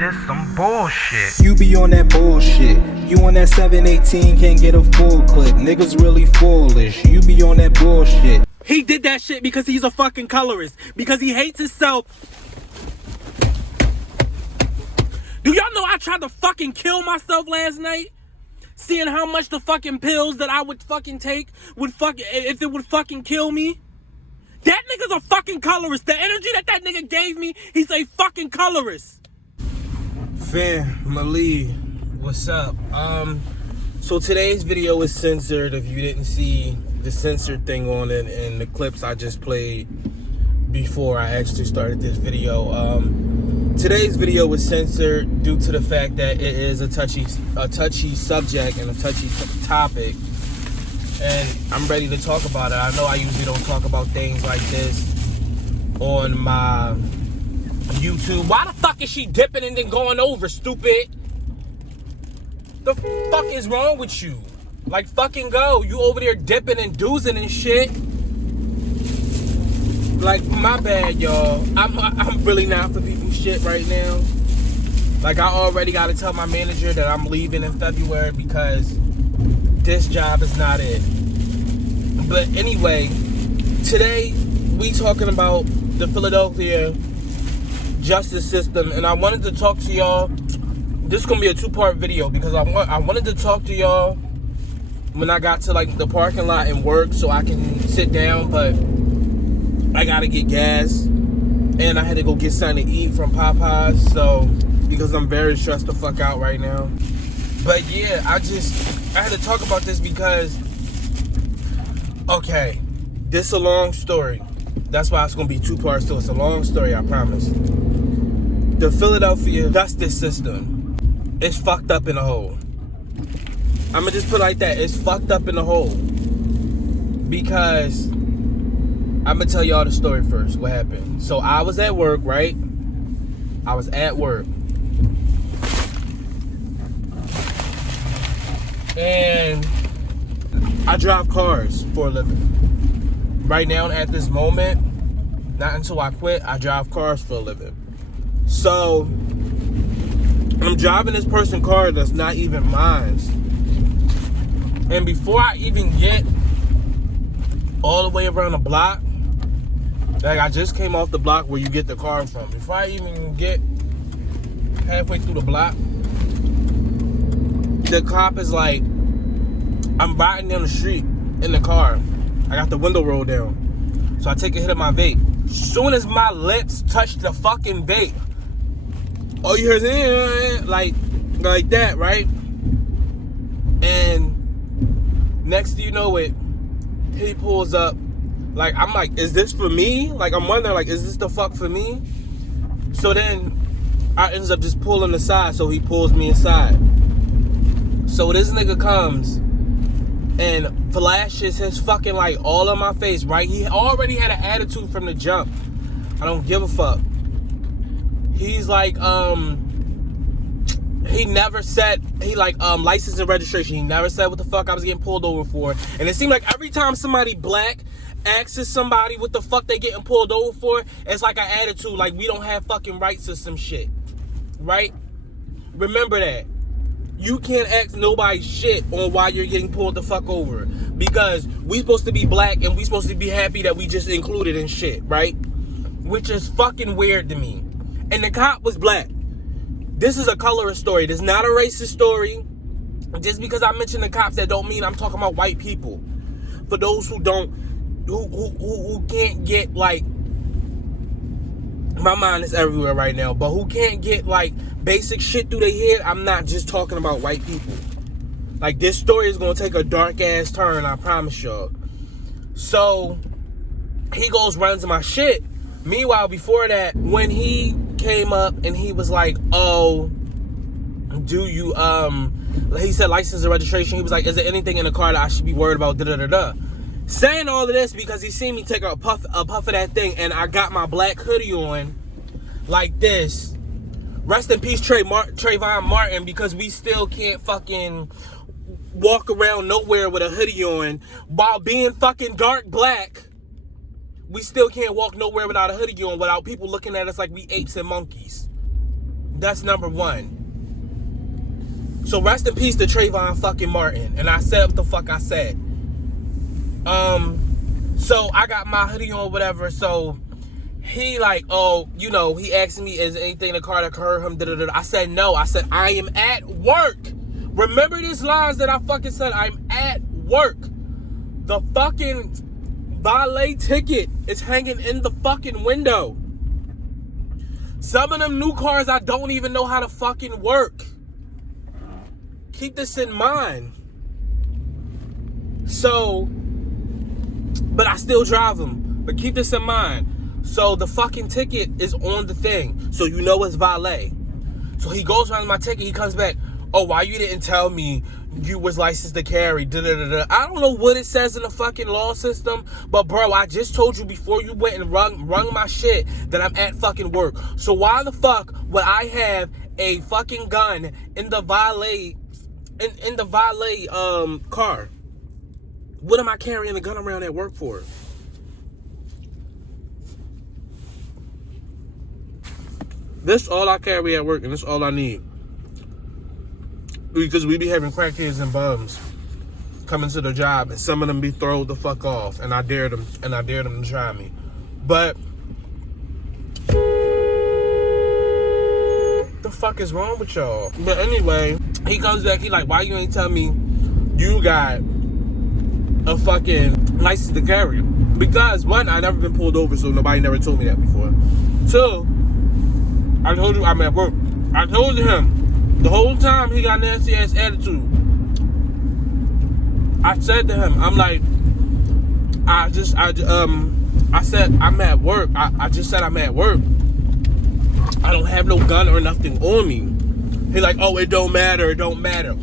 This some bullshit. You be on that bullshit. You on that 718, can't get a full clip. Niggas really foolish. You be on that bullshit. He did that shit because he's a fucking colorist. Because he hates himself. Do y'all know I tried to fucking kill myself last night? Seeing how much the fucking pills that I would fucking take would fucking, if it would fucking kill me. That nigga's a fucking colorist. The energy that nigga gave me, he's a fucking colorist. Family, what's up? So today's video is censored. If you didn't see the censored thing on it and the clips I just played before I actually started this video, today's video was censored due to the fact that it is a touchy subject and a touchy topic, and I'm ready to talk about it. I know I usually don't talk about things like this on my YouTube. Why the fuck is she dipping and then going over, stupid? The fuck is wrong with you? Like, fucking go. You over there dipping and doozing and shit. Like, my bad, y'all. I'm really not for people's shit right now. Like, I already got to tell my manager that I'm leaving in February because this job is not it. But anyway, today we talking about the Philadelphia justice system, and I wanted to talk to y'all. This is gonna be a two-part video because I wanted to talk to y'all when I got to like the parking lot and work so I can sit down, but I gotta get gas and I had to go get something to eat from Popeyes, so because I'm very stressed the fuck out right now. But yeah, I had to talk about this because, okay, this is a long story. That's why it's gonna be two parts, so it's a long story, I promise. The Philadelphia justice system is fucked up in the hole. I'ma just put it like that. It's fucked up in the hole. Because I'ma tell y'all the story first. What happened? So I was at work, right? I was at work. And I drive cars for a living. Right now, at this moment, not until I quit, I drive cars for a living. So I'm driving this person's car that's not even mine. And before I even get all the way around the block, like I just came off the block where you get the car from. Before I even get halfway through the block, the cop is like, I'm riding down the street in the car. I got the window rolled down. So I take a hit of my vape. As soon as my lips touch the fucking vape, all you hear is like that, right? And next thing you know it, he pulls up. Like, I'm like, is this for me? Like, I'm wondering, like, is this the fuck for me? So then I ends up just pulling aside, so he pulls me aside. So this nigga comes and flashes his fucking light all on my face, right? He already had an attitude from the jump. I don't give a fuck. He's like, he never said, license and registration. He never said what the fuck I was getting pulled over for. And it seemed like every time somebody black asks somebody what the fuck they getting pulled over for, it's like an attitude, like we don't have fucking rights or some shit. Right? Remember that. You can't ask nobody shit on why you're getting pulled the fuck over. Because we supposed to be black and we supposed to be happy that we just included in shit, right? Which is fucking weird to me. And the cop was black. This is a colorist story. This is not a racist story. Just because I mention the cops, that don't mean I'm talking about white people. For those who don't, who can't get, like, my mind is everywhere right now, but who can't get, like, basic shit through their head, I'm not just talking about white people. Like, this story is going to take a dark-ass turn, I promise y'all. So, he goes, runs my shit. Meanwhile, before that, when he came up and he was like, oh, do you, he said license and registration. He was like, is there anything in the car that I should be worried about, da-da-da-da. Saying all of this because he seen me take a puff of that thing, and I got my black hoodie on like this. Rest in peace, Trayvon Martin, because we still can't fucking walk around nowhere with a hoodie on while being fucking dark black. We still can't walk nowhere without a hoodie on without people looking at us like we apes and monkeys. That's number one. So rest in peace to Trayvon fucking Martin. And I said what the fuck I said. So I got my hoodie on, whatever. So he like, oh, you know, he asked me, is anything in the car that could hurt him? Da-da-da. I said no. I said, I am at work. Remember these lines that I fucking said? I'm at work. The fucking valet ticket is hanging in the fucking window. Some of them new cars I don't even know how to fucking work. Keep this in mind. So, but I still drive them. But keep this in mind. So the fucking ticket is on the thing. So you know it's valet. So he goes around my ticket. He comes back. Oh, why you didn't tell me you was licensed to carry? Da-da-da-da. I don't know what it says in the fucking law system. But bro, I just told you before you went and rung my shit that I'm at fucking work. So why the fuck would I have a fucking gun in the valet in the valet car? What am I carrying a gun around at work for? This all I carry at work, and this all I need. Because we be having crackheads and bums coming to the job, and some of them be thrown the fuck off, and I dare them to try me. But the fuck is wrong with y'all? But anyway, he comes back, he like, why you ain't tell me you got a fucking license to carry? Because one, I never been pulled over, so nobody never told me that before. Two, I told you I'm at work. I told him the whole time he got nasty ass attitude. I said to him, I'm like, I said I'm at work. I just said I'm at work. I don't have no gun or nothing on me. He like, oh, it don't matter. It don't matter.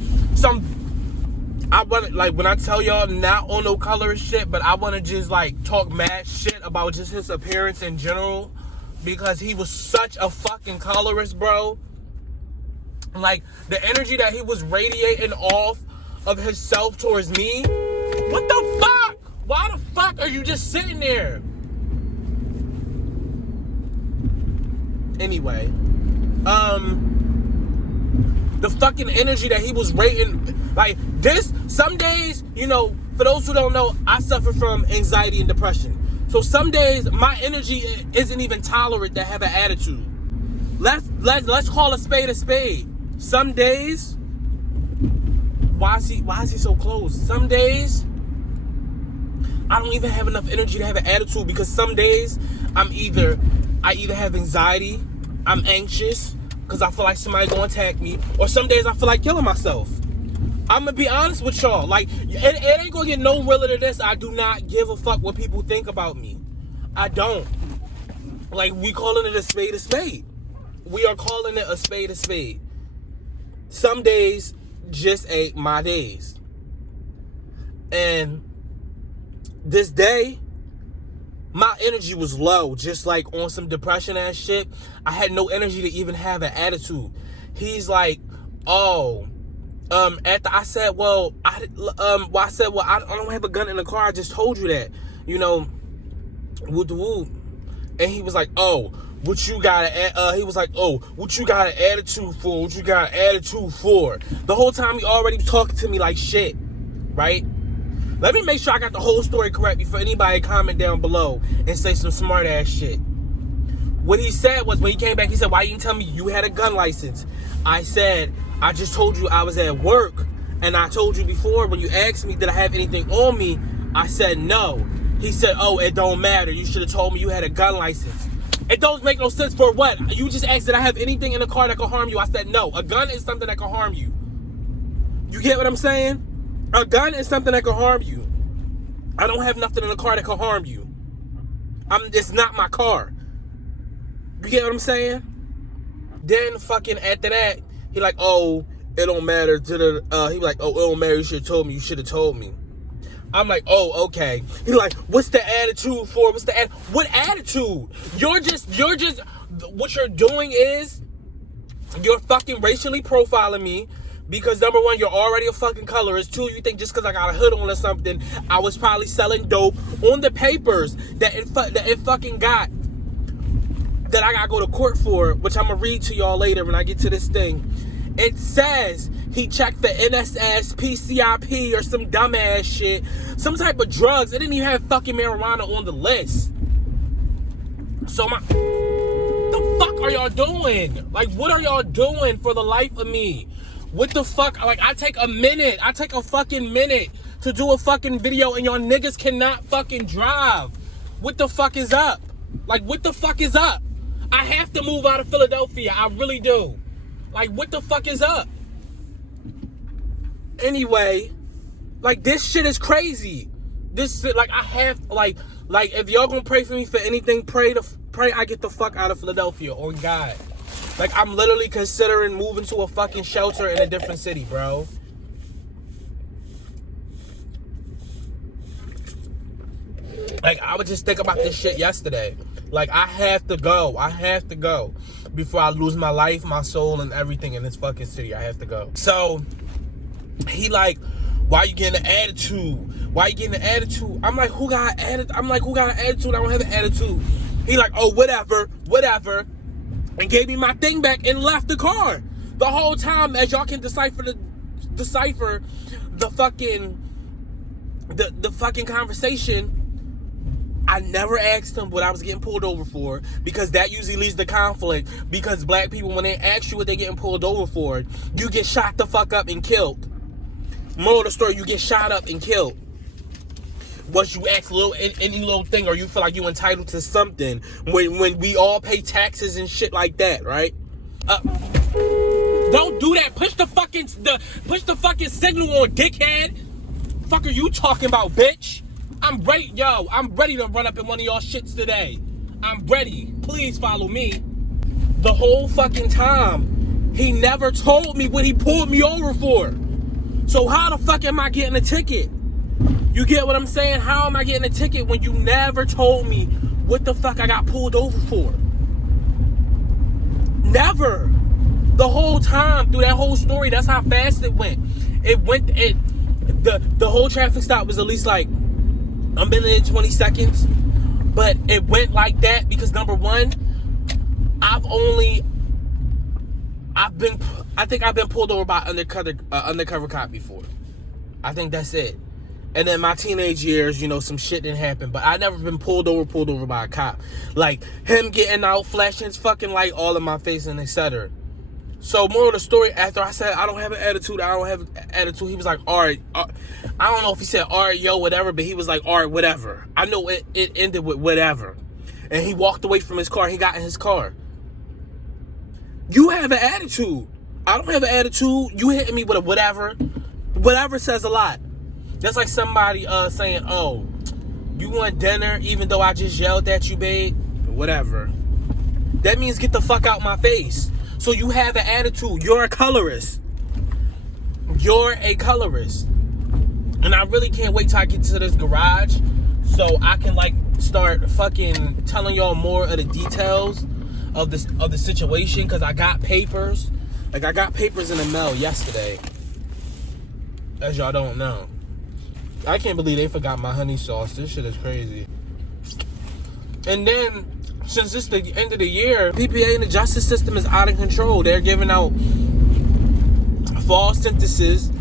I want to, like, when I tell y'all not on no color shit, but I want to just like talk mad shit about just his appearance in general. Because he was such a fucking colorist, bro. Like, the energy that he was radiating off of himself towards me. What the fuck? Why the fuck are you just sitting there? Anyway. The fucking energy that he was rating. Like, this, some days, you know, for those who don't know, I suffer from anxiety and depression. So some days my energy isn't even tolerant to have an attitude. Let's call a spade a spade. Some days, why is he so close? Some days I don't even have enough energy to have an attitude, because some days I either have anxiety, I'm anxious because I feel like somebody's gonna attack me, or some days I feel like killing myself. I'm gonna be honest with y'all. Like, it ain't gonna get no realer than this. I do not give a fuck what people think about me. I don't. Like, we calling it a spade a spade. We are calling it a spade a spade. Some days just ain't my days. And this day, my energy was low, just like on some depression ass shit. I had no energy to even have an attitude. He's like, oh, I said, I don't have a gun in the car. I just told you that, you know, woot woot. And he was like, oh, what you got? He was like, oh, what you got an attitude for? What you got an attitude for? The whole time he already was talking to me like shit, right? Let me make sure I got the whole story correct before anybody comment down below and say some smart ass shit. What he said was, when he came back, he said, why you didn't tell me you had a gun license? I said, I just told you I was at work. And I told you before, when you asked me, did I have anything on me? I said no. He said, oh, it don't matter. You should have told me you had a gun license. It don't make no sense. For what? You just asked, did I have anything in the car that could harm you? I said no. A gun is something that can harm you. You get what I'm saying? A gun is something that can harm you. I don't have nothing in the car that can harm you. It's not my car. You get what I'm saying? Then fucking after that, he like, oh, it don't matter. He was like, oh, it don't matter. You should have told me. You should have told me. I'm like, oh, okay. He's like, what's the attitude for? What attitude? You're just, what you're doing is, you're fucking racially profiling me. Because number one, you're already a fucking colorist. Two, you think just because I got a hood on or something, I was probably selling dope on the papers that it fucking got. that I gotta go to court for, which I'm gonna read to y'all later when I get to this thing. It says he checked for NSS, PCIP, or some dumbass shit. Some type of drugs. It didn't even have fucking marijuana on the list. So the fuck are y'all doing? Like, what are y'all doing for the life of me? What the fuck? Like, I take a fucking minute to do a fucking video and y'all niggas cannot fucking drive. What the fuck is up? Like, what the fuck is up? I have to move out of Philadelphia. I really do. Like, what the fuck is up? Anyway, like, this shit is crazy. This shit, like, I have, like, if y'all gonna pray for me for anything, pray I get the fuck out of Philadelphia, on God. Like, I'm literally considering moving to a fucking shelter in a different city, bro. Like, I was just thinking about this shit yesterday. Like, I have to go before I lose my life, my soul, and everything in this fucking city. I have to go. So, he like, why you getting an attitude? Why you getting an attitude? I'm like, who got an attitude? I don't have an attitude. He like, oh, whatever. And gave me my thing back and left the car. The whole time, as y'all can decipher the fucking conversation, I never asked him what I was getting pulled over for, because that usually leads to conflict. Because black people, when they ask you what they're getting pulled over for, you get shot the fuck up and killed. Moral of the story, you get shot up and killed. Once you ask any little thing, or you feel like you entitled to something, when we all pay taxes and shit like that, right? Don't do that. Push the fucking signal on, dickhead. Fuck are you talking about, bitch? I'm ready to run up in one of y'all shits today. I'm ready. Please follow me. The whole fucking time, he never told me what he pulled me over for. So how the fuck am I getting a ticket? You get what I'm saying? How am I getting a ticket when you never told me what the fuck I got pulled over for? Never. The whole time, through that whole story, that's how fast it went. The whole traffic stop was at least like, I'm been in 20 seconds, but it went like that because, number one, I think I've been pulled over by undercover cop before. I think that's it. And in my teenage years, you know, some shit didn't happen, but I never been pulled over by a cop. Like, him getting out, flashing his fucking light all in my face, and etc. So, moral of the story, after I said, I don't have an attitude, he was like, all right, I don't know if he said, all right, yo, whatever, but he was like, all right, whatever. I know it ended with whatever. And he walked away from his car. He got in his car. You have an attitude. I don't have an attitude. You hitting me with a whatever. Whatever says a lot. That's like somebody saying, oh, you want dinner even though I just yelled at you, babe? Whatever. That means get the fuck out my face. So you have an attitude. You're a colorist. And I really can't wait till I get to this garage so I can like start fucking telling y'all more of the details of the situation, because I got papers. Like, I got papers in the mail yesterday, as y'all don't know. I can't believe they forgot my honey sauce. This shit is crazy. And then, since it's the end of the year, PPA and the justice system is out of control. They're giving out false sentences,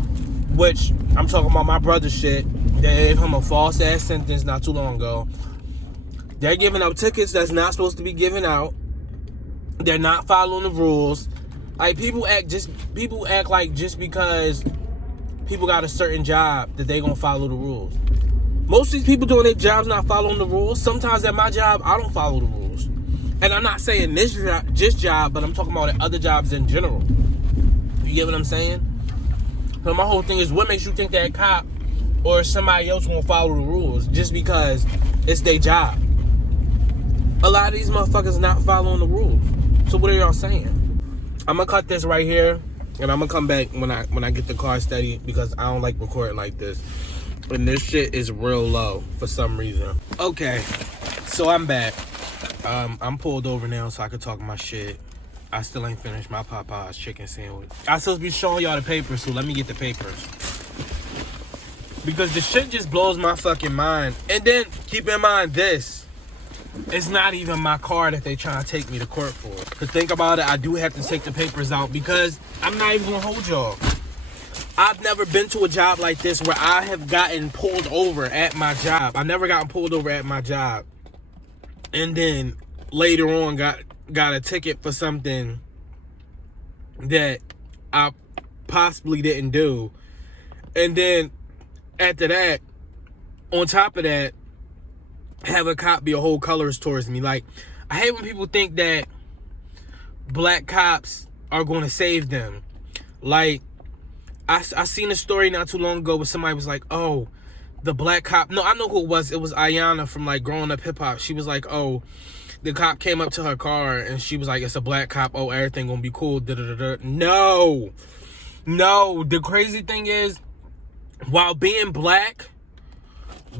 which I'm talking about my brother's shit. They gave him a false ass sentence not too long ago. They're giving out tickets that's not supposed to be given out. They're not following the rules. Like, people act like just because people got a certain job that they gonna follow the rules. Most of these people doing their jobs not following the rules. Sometimes at my job, I don't follow the rules. And I'm not saying this job, but I'm talking about the other jobs in general. You get what I'm saying? So my whole thing is, what makes you think that cop or somebody else gonna follow the rules just because it's their job? A lot of these motherfuckers not following the rules. So what are y'all saying? I'm gonna cut this right here, and I'm gonna come back when I get the car steady, because I don't like recording like this. And this shit is real low for some reason. Okay, so I'm back. I'm pulled over now so I can talk my shit. I still ain't finished my Popeye's chicken sandwich. I'm supposed to be showing y'all the papers, so let me get the papers. Because the shit just blows my fucking mind. And then, keep in mind this. it's not even my car that they trying to take me to court for. Cause think about it, I do have to take the papers out because I'm not even gonna hold y'all. I've never been to a job like this where I have gotten pulled over at my job. I've never gotten pulled over at my job. And then later on got a ticket for something that I possibly didn't do. And then after that, on top of that, have a cop be a whole colorist towards me. Like, I hate when people think that black cops are going to save them. Like, I seen a story not too long ago where somebody was like, oh, the black cop. No, I know who it was. It was Ayana from, like, Growing Up Hip Hop. She was like, oh, the cop came up to her car and she was like, it's a black cop. Oh, everything gonna be cool. Da-da-da-da. No. No. The crazy thing is, while being black,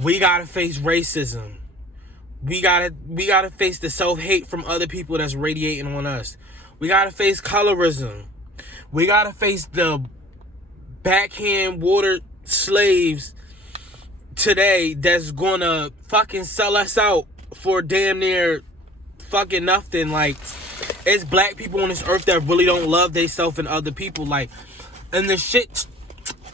we gotta face racism. We gotta face the self-hate from other people that's radiating on us. We gotta face colorism. We gotta face the backhand water slaves today that's gonna fucking sell us out for damn near fucking nothing. Like, it's black people on this earth that really don't love theyself and other people. Like, and the shit,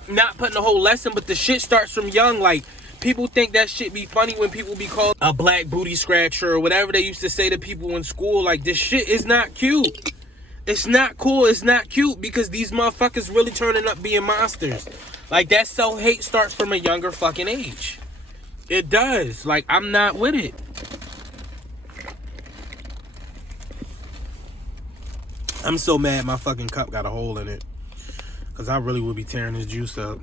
not putting the whole lesson, but the shit starts from young. Like, people think that shit be funny when people be called a black booty scratcher or whatever they used to say to people in school. Like, this shit is not cute. It's not cool. It's not cute because these motherfuckers really turning up being monsters. Like, that self-hate starts from a younger fucking age. It does. Like, I'm not with it. I'm so mad my fucking cup got a hole in it. Because I really would be tearing this juice up.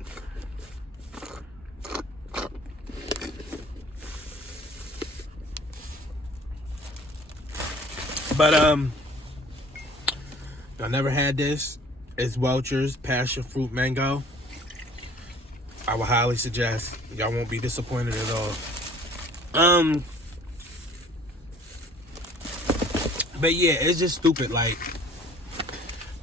But, I never had this. It's Welch's Passion Fruit Mango. I would highly suggest. Y'all won't be disappointed at all. But yeah, it's just stupid. Like,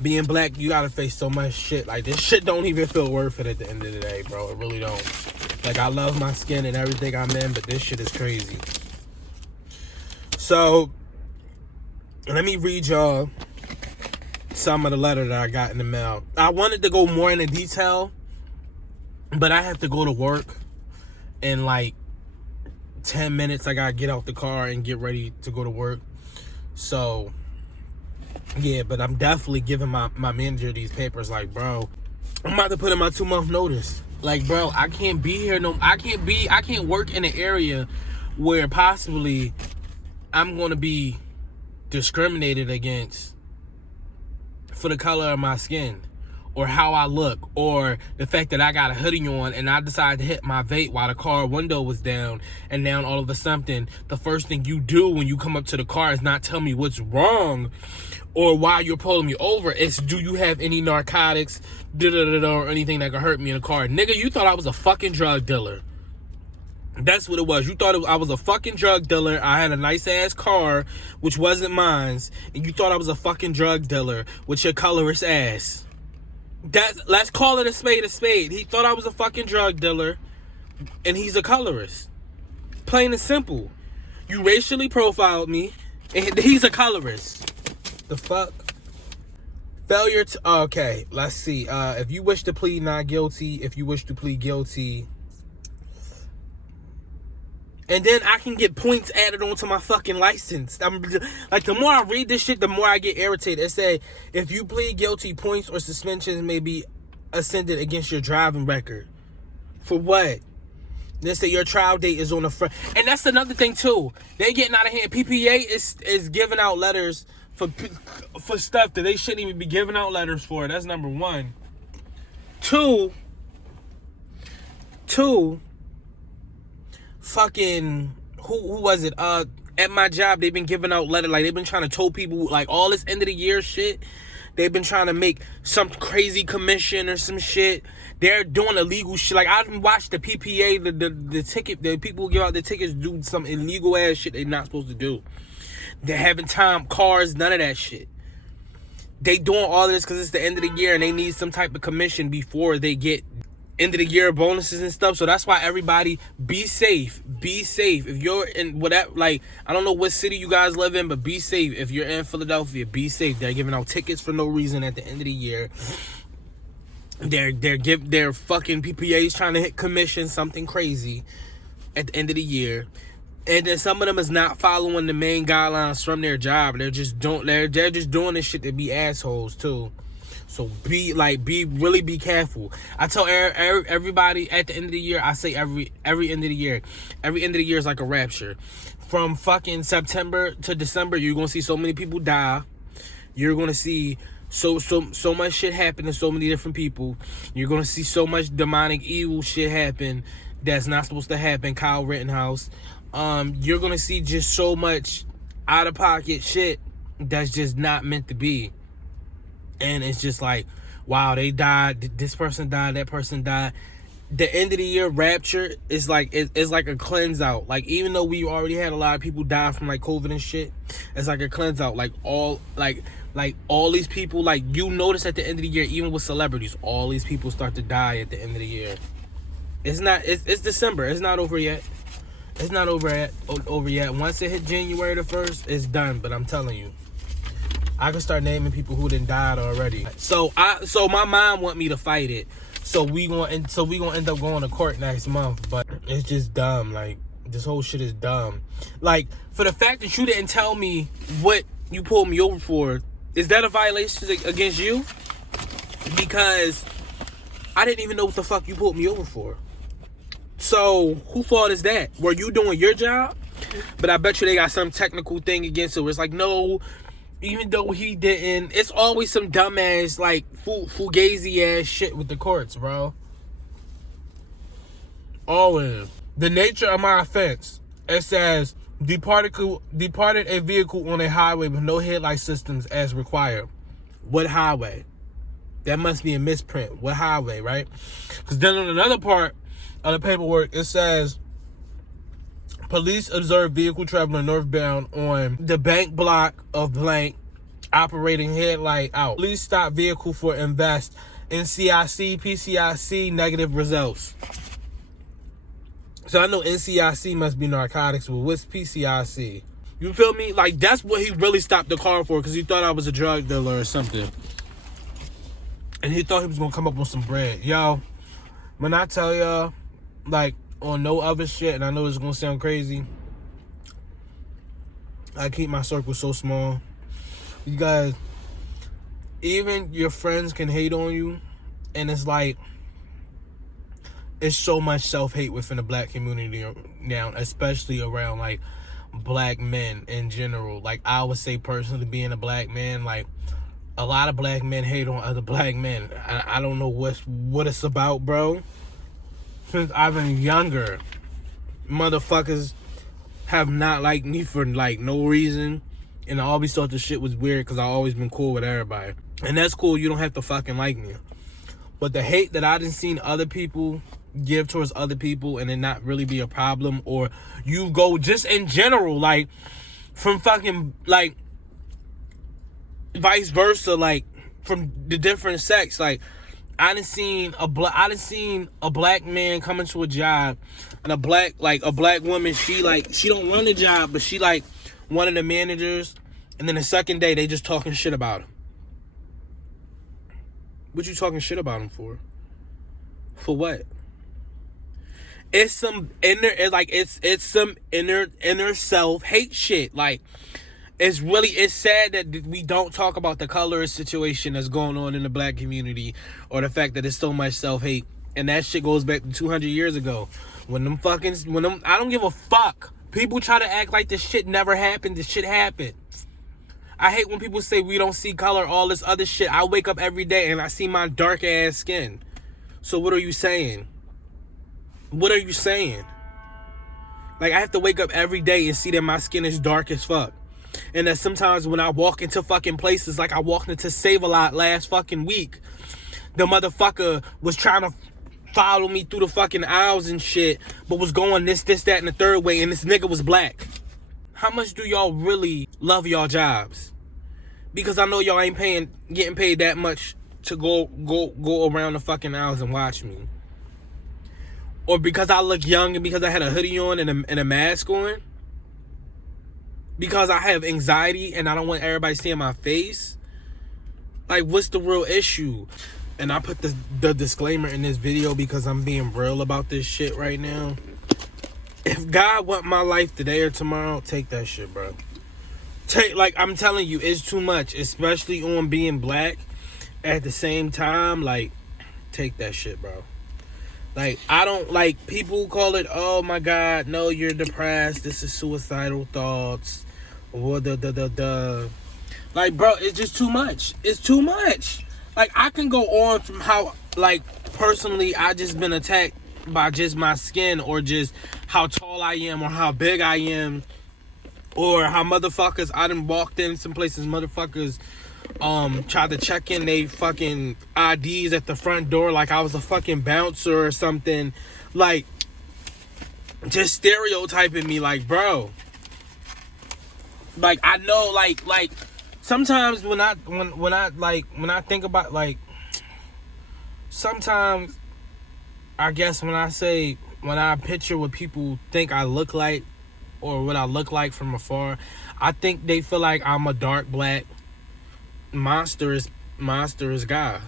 being black, you gotta face so much shit. Like, this shit don't even feel worth it at the end of the day, bro. It really don't. Like, I love my skin and everything I'm in, but this shit is crazy. So, let me read y'all some of the letter that I got in the mail. I wanted to go more into detail, but I have to go to work in like 10 minutes. I gotta get out the car and get ready to go to work. So yeah, but I'm definitely giving my manager these papers. Like, bro, I'm about to put in my 2-month notice. Like, bro, I can't be here. I can't work in an area where possibly I'm gonna be discriminated against for the color of my skin or how I look or the fact that I got a hoodie on and I decided to hit my vape while the car window was down, and now all of a sudden the first thing you do when you come up to the car is not tell me what's wrong or why you're pulling me over. It's, do you have any narcotics or anything that could hurt me in the car? Nigga, you thought I was a fucking drug dealer. That's what it was. You thought I was a fucking drug dealer. I had a nice ass car, which wasn't mine, and you thought I was a fucking drug dealer with your colorist ass. Let's call it a spade a spade. He thought I was a fucking drug dealer, and he's a colorist. Plain and simple. You racially profiled me, and he's a colorist. The fuck? Failure to... Okay, let's see. If you wish to plead not guilty, if you wish to plead guilty... And then I can get points added onto my fucking license. I'm like, the more I read this shit, the more I get irritated. It say, if you plead guilty, points or suspensions may be ascended against your driving record. For what? They say your trial date is on the front. And that's another thing too. They getting out of hand. PPA is giving out letters for stuff that they shouldn't even be giving out letters for. That's number one. Two. Fucking who was it? At my job, they've been giving out letters. Like, they've been trying to tell people, like, all this end of the year shit. They've been trying to make some crazy commission or some shit. They're doing illegal shit. Like, I watched the PPA, the ticket, the people who give out the tickets do some illegal ass shit they're not supposed to do. They're having time cars, none of that shit. They doing all of this because it's the end of the year and they need some type of commission before they get end of the year bonuses and stuff. So that's why everybody be safe. Be safe. If you're in whatever, like, I don't know what city you guys live in, but be safe. If you're in Philadelphia, be safe. They're giving out tickets for no reason at the end of the year. They're fucking PPAs trying to hit commission, something crazy at the end of the year. And then some of them is not following the main guidelines from their job. They're just doing this shit to be assholes too. So really be careful. I tell everybody at the end of the year, I say every end of the year is like a rapture. From fucking September to December, you're gonna see so many people die. You're gonna see so much shit happen to so many different people. You're gonna see so much demonic evil shit happen that's not supposed to happen. Kyle Rittenhouse. You're gonna see just so much out of pocket shit that's just not meant to be. And it's just like, wow, they died. This person died. That person died. The end of the year rapture is like it's like a cleanse out. Like, even though we already had a lot of people die from like COVID and shit, it's like a cleanse out. Like all these people, like, you notice at the end of the year, even with celebrities, all these people start to die at the end of the year. It's December. It's not over yet. It's not over yet. Once it hit January the 1st, it's done. But I'm telling you, I can start naming people who done died already. So my mom want me to fight it. So we gonna end up going to court next month. But it's just dumb. Like, this whole shit is dumb. Like, for the fact that you didn't tell me what you pulled me over for, is that a violation against you? Because I didn't even know what the fuck you pulled me over for. So who fault is that? Were you doing your job? But I bet you they got some technical thing against it where it's like, no, even though he didn't. It's always some dumbass, like, fugazi ass shit with the courts, bro. Always. The nature of my offense, it says departed a vehicle on a highway with no headlight systems as required. What highway? That must be a misprint. What highway, right? Because then on another part of the paperwork, it says police observed vehicle traveling northbound on the bank block of blank, operating headlight out. Police stopped vehicle for invest NCIC, PCIC, negative results. So I know NCIC must be narcotics, but what's PCIC? You feel me? Like, that's what he really stopped the car for, because he thought I was a drug dealer or something. And he thought he was going to come up with some bread. Yo, when I tell y'all, like, on no other shit, and I know it's going to sound crazy, I keep my circle so small. You guys, even your friends can hate on you, and it's like, it's so much self-hate within the black community now, especially around, like, black men in general. Like, I would say personally, being a black man, like, a lot of black men hate on other black men. I don't know what it's about, bro. Since I've been younger, motherfuckers have not liked me for, like, no reason. And I always thought the shit was weird because I've always been cool with everybody. And that's cool. You don't have to fucking like me. But the hate that I done seen other people give towards other people and it not really be a problem, or you go just in general, like, from fucking, like, vice versa, like, from the different sex, like, I done seen a black man come into a job, and a black woman, she don't run the job, but she, like, one of the managers, and then the second day they just talking shit about him. What you talking shit about him for? For what? It's some inner self hate shit. Like, it's sad that we don't talk about the colorist situation that's going on in the black community, or the fact that there's so much self-hate. And that shit goes back to 200 years ago. I don't give a fuck. People try to act like this shit never happened. This shit happened. I hate when people say we don't see color, all this other shit. I wake up every day and I see my dark ass skin. So what are you saying? What are you saying? Like, I have to wake up every day and see that my skin is dark as fuck. And that sometimes when I walk into fucking places, like I walked into Save-A-Lot last fucking week, the motherfucker was trying to follow me through the fucking aisles and shit, but was going this, that, and the third way, and this nigga was black. How much do y'all really love y'all jobs? Because I know y'all ain't getting paid that much to go around the fucking aisles and watch me. or because I look young and because I had a hoodie on and a mask on, because I have anxiety and I don't want everybody seeing my face. Like, what's the real issue? And I put the disclaimer in this video because I'm being real about this shit right now. If God want my life today or tomorrow, take that shit, bro. Like, I'm telling you, it's too much, especially on being black. At the same time, like, take that shit, bro. Like, I don't, like, people call it, oh my God, no, you're depressed, this is suicidal thoughts, or like, bro, it's just too much. It's too much. Like, I can go on from how, like, personally, I just been attacked by just my skin, or just how tall I am, or how big I am, or how motherfuckers, I done walked in some places, motherfuckers tried to check in they fucking IDs at the front door like I was a fucking bouncer or something. Like, just stereotyping me. Like, bro, like, I know, like sometimes when I think about, like, sometimes I guess when I picture what people think I look like, or what I look like from afar, I think they feel like I'm a dark black monstrous guy.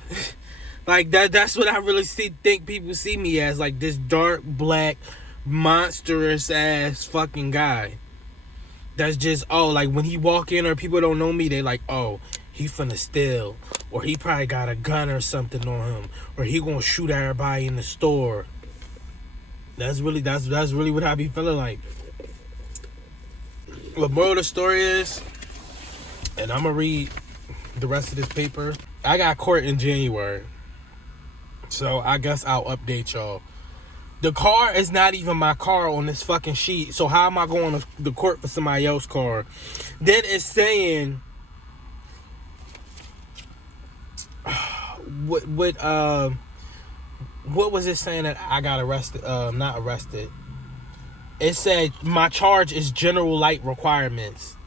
Like, that's what I really think people see me as, like this dark black monstrous ass fucking guy. That's just, oh, like when he walk in or people don't know me, they like, oh, he finna steal, or he probably got a gun or something on him, or he gonna shoot everybody in the store. That's really what I be feeling like. The moral of the story is, and I'm gonna read the rest of this paper. I got court in January, so I guess I'll update y'all. The car is not even my car on this fucking sheet, so how am I going to court for somebody else's car? Then it's saying, what was it saying that I got arrested? Not arrested. It said my charge is general light requirements.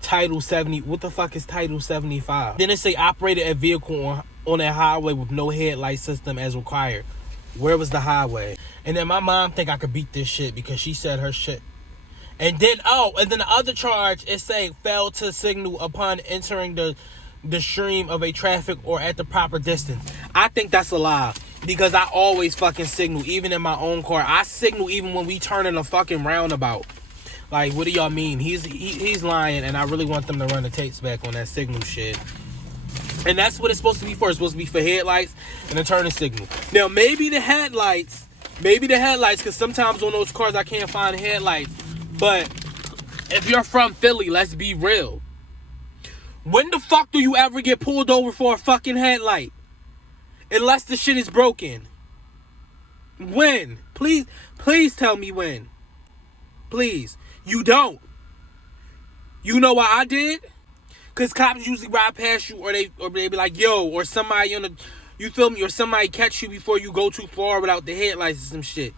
Title 70. What the fuck is Title 75? Then it say operated a vehicle on a highway with no headlight system as required. Where was the highway? And then my mom think I could beat this shit because she said her shit. And then the other charge, it say failed to signal upon entering the stream of a traffic or at the proper distance. I think that's a lie, because I always fucking signal, even in my own car. I signal even when we turn in a fucking roundabout. Like, what do y'all mean? He's lying, and I really want them to run the tapes back on that signal shit. And that's what it's supposed to be for. It's supposed to be for headlights and a turning signal. Now, maybe the headlights, because sometimes on those cars I can't find headlights. But if you're from Philly, let's be real. When the fuck do you ever get pulled over for a fucking headlight? Unless the shit is broken. When? Please tell me when. Please. You don't. You know why I did? Because cops usually ride past you, or they be like, yo, or somebody on the, you feel me, or somebody catch you before you go too far without the headlights and some shit.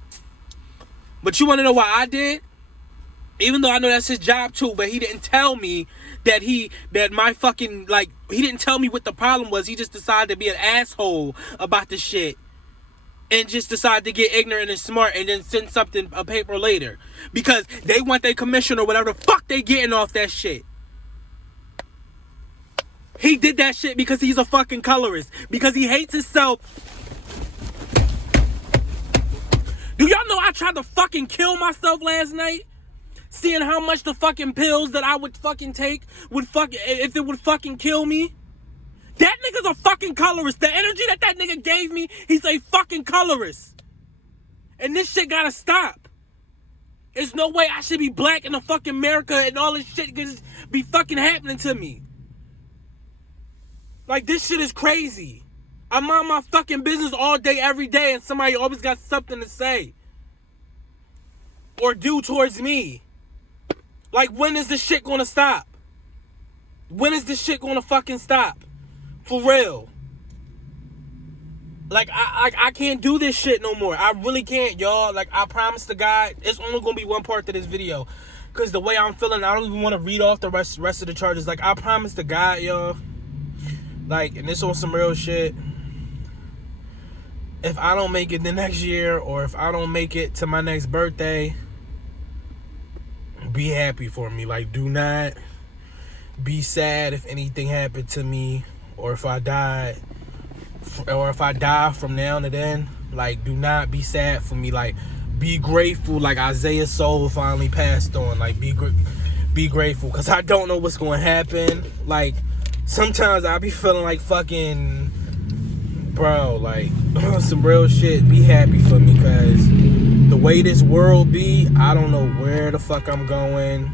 But you want to know why I did? Even though I know that's his job too, but he didn't tell me that my fucking, like, he didn't tell me what the problem was. He just decided to be an asshole about the shit. And just decided to get ignorant and smart and then send a paper later. Because they want their commission or whatever the fuck they getting off that shit. He did that shit because he's a fucking colorist. Because he hates himself. Do y'all know I tried to fucking kill myself last night? Seeing how much the fucking pills that I would fucking take would fucking, if it would fucking kill me. That nigga's a fucking colorist. The energy that nigga gave me, he's a fucking colorist. And this shit gotta stop. There's no way I should be black in the fucking America and all this shit could just be fucking happening to me. Like, this shit is crazy. I'm on my fucking business all day, every day, and somebody always got something to say. Or do towards me. Like, when is this shit gonna stop? When is this shit gonna fucking stop? For real. Like, I can't do this shit no more. I really can't, y'all. Like, I promise to God, it's only gonna be one part to this video. Because the way I'm feeling, I don't even want to read off the rest of the charges. Like, I promise to God, y'all. Like, and this on some real shit. if I don't make it the next year, or if I don't make it to my next birthday, be happy for me. Like, do not be sad if anything happened to me, or if I die from now to then. Like, do not be sad for me. Like, be grateful. Like Isaiah's soul finally passed on. Like, be grateful, because I don't know what's going to happen. Like, sometimes I be feeling like fucking, bro, like, some real shit. Be happy for me, because the way this world be, I don't know where the fuck I'm going.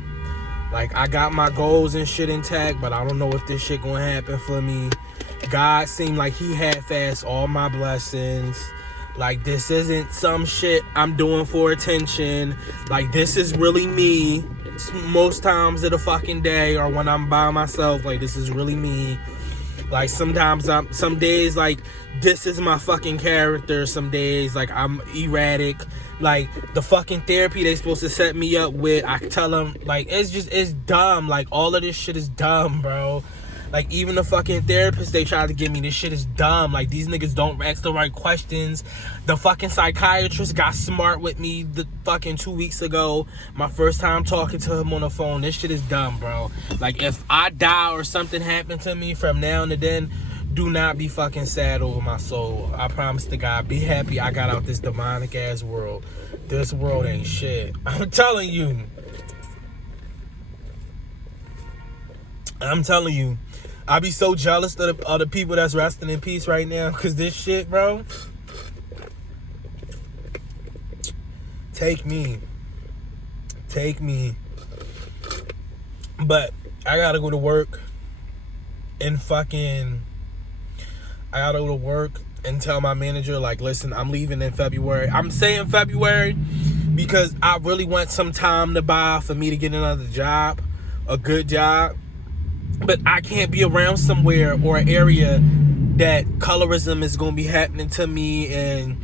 Like, I got my goals and shit intact, but I don't know if this shit gonna happen for me. God seemed like he half-assed all my blessings. Like, this isn't some shit I'm doing for attention. Like, this is really me. Most times of the fucking day, or when I'm by myself, like, this is really me. Like, some days, like, this is my fucking character. Some days, like, I'm erratic. Like, the fucking therapy they supposed to set me up with, I tell them, like, it's dumb. Like, all of this shit is dumb, bro. Like, even the fucking therapist they tried to give me, this shit is dumb. Like, these niggas don't ask the right questions. The fucking psychiatrist got smart with me the fucking 2 weeks ago. My first time talking to him on the phone. This shit is dumb, bro. Like, if I die or something happened to me from now to then, do not be fucking sad over my soul. I promise to God, be happy I got out this demonic ass world. This world ain't shit. I'm telling you. I be so jealous of the people that's resting in peace right now, because this shit, bro, take me. But I gotta go to work and tell my manager, like, listen, I'm leaving in February. I'm saying February because I really want some time to buy for me to get another job, a good job. But I can't be around somewhere or an area that colorism is going to be happening to me, and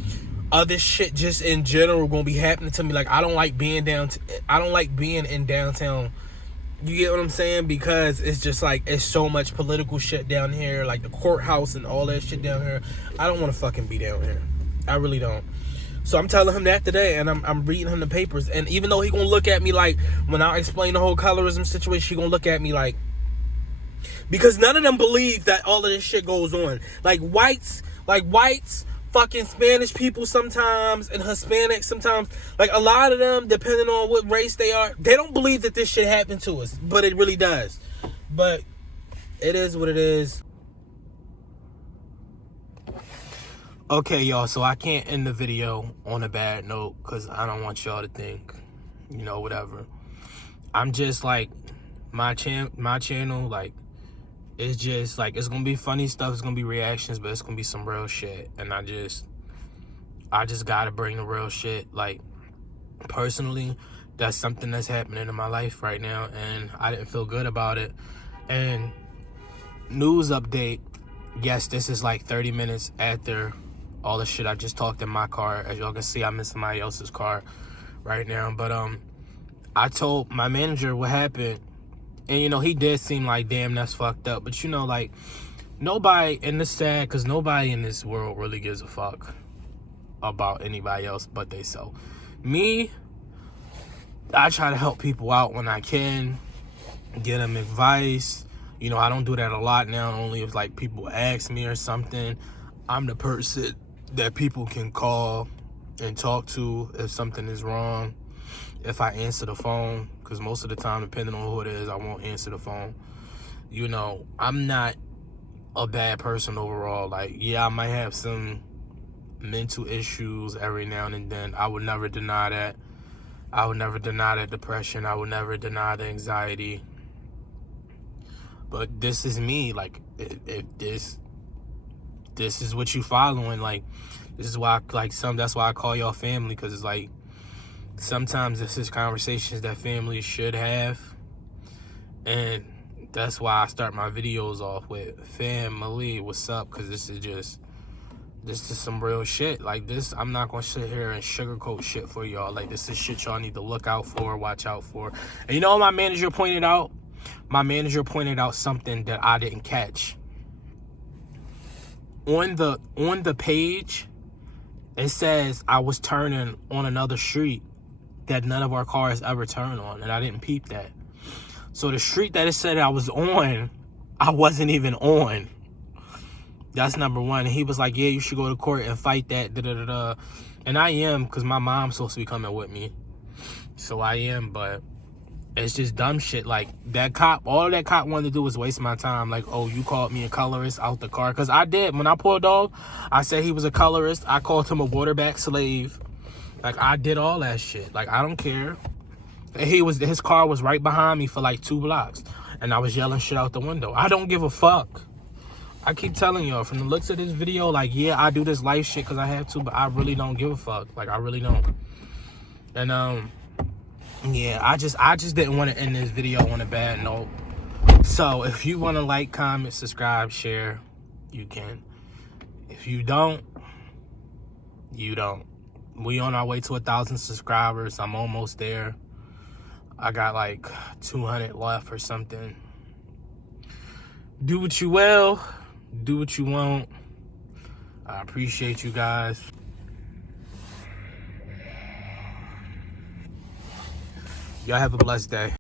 other shit just in general going to be happening to me. Like, I don't like being in downtown. You get what I'm saying? Because it's just like, it's so much political shit down here, like the courthouse and all that shit down here. I don't want to fucking be down here. I really don't. So I'm telling him that today, and I'm reading him the papers. And even though he going to look at me like, when I explain the whole colorism situation, he going to look at me like, because none of them believe that all of this shit goes on. Like whites, fucking Spanish people sometimes, and Hispanics sometimes. Like, a lot of them, depending on what race they are, they don't believe that this shit happened to us. But it really does. But it is what it is. Okay, y'all, so I can't end the video on a bad note, because I don't want y'all to think, whatever. I'm just like, my channel, like, it's just like, it's gonna be funny stuff, it's gonna be reactions, but it's gonna be some real shit. And I just gotta bring the real shit. Like, personally, that's something that's happening in my life right now, and I didn't feel good about it. And news update, yes, this is like 30 minutes after all the shit I just talked in my car. As y'all can see, I'm in somebody else's car right now. But I told my manager what happened. And, he did seem like, damn, that's fucked up. But, like, nobody, and it's sad, because nobody in this world really gives a fuck about anybody else but they self. Me, I try to help people out when I can, get them advice. I don't do that a lot now, only if, like, people ask me or something. I'm the person that people can call and talk to if something is wrong. If I answer the phone, because most of the time, depending on who it is, I won't answer the phone. I'm not a bad person overall. Like, yeah, I might have some mental issues every now and then. I would never deny that. I would never deny the depression. I would never deny the anxiety. But this is me. Like, if this is what you following, like, this is why, that's why I call y'all family, because it's like, sometimes this is conversations that families should have, and that's why I start my videos off with family, what's up, because this is some real shit. Like, this, I'm not gonna sit here and sugarcoat shit for y'all. Like, this is shit y'all need to look out for, watch out for. And what my manager pointed out? My manager pointed out something that I didn't catch. On the page it says I was turning on another street that none of our cars ever turn on, and I didn't peep that. So the street that it said I was on, I wasn't even on. That's number one. And he was like, yeah, you should go to court and fight that, da-da-da-da. And I am, because my mom's supposed to be coming with me. So I am, but it's just dumb shit. Like, that cop, all that cop wanted to do was waste my time. Like, oh, you called me a colorist out the car. Because I did. When I pulled off, I said he was a colorist. I called him a waterback slave. Like, I did all that shit. Like, I don't care. His car was right behind me for like 2 blocks. And I was yelling shit out the window. I don't give a fuck. I keep telling y'all, from the looks of this video, like, yeah, I do this life shit because I have to, but I really don't give a fuck. Like, I really don't. And, yeah, I just didn't want to end this video on a bad note. So, if you want to like, comment, subscribe, share, you can. If you don't, you don't. We on our way to 1,000 subscribers. I'm almost there. I got like 200 left or something. Do what you will. Do what you want. I appreciate you guys. Y'all have a blessed day.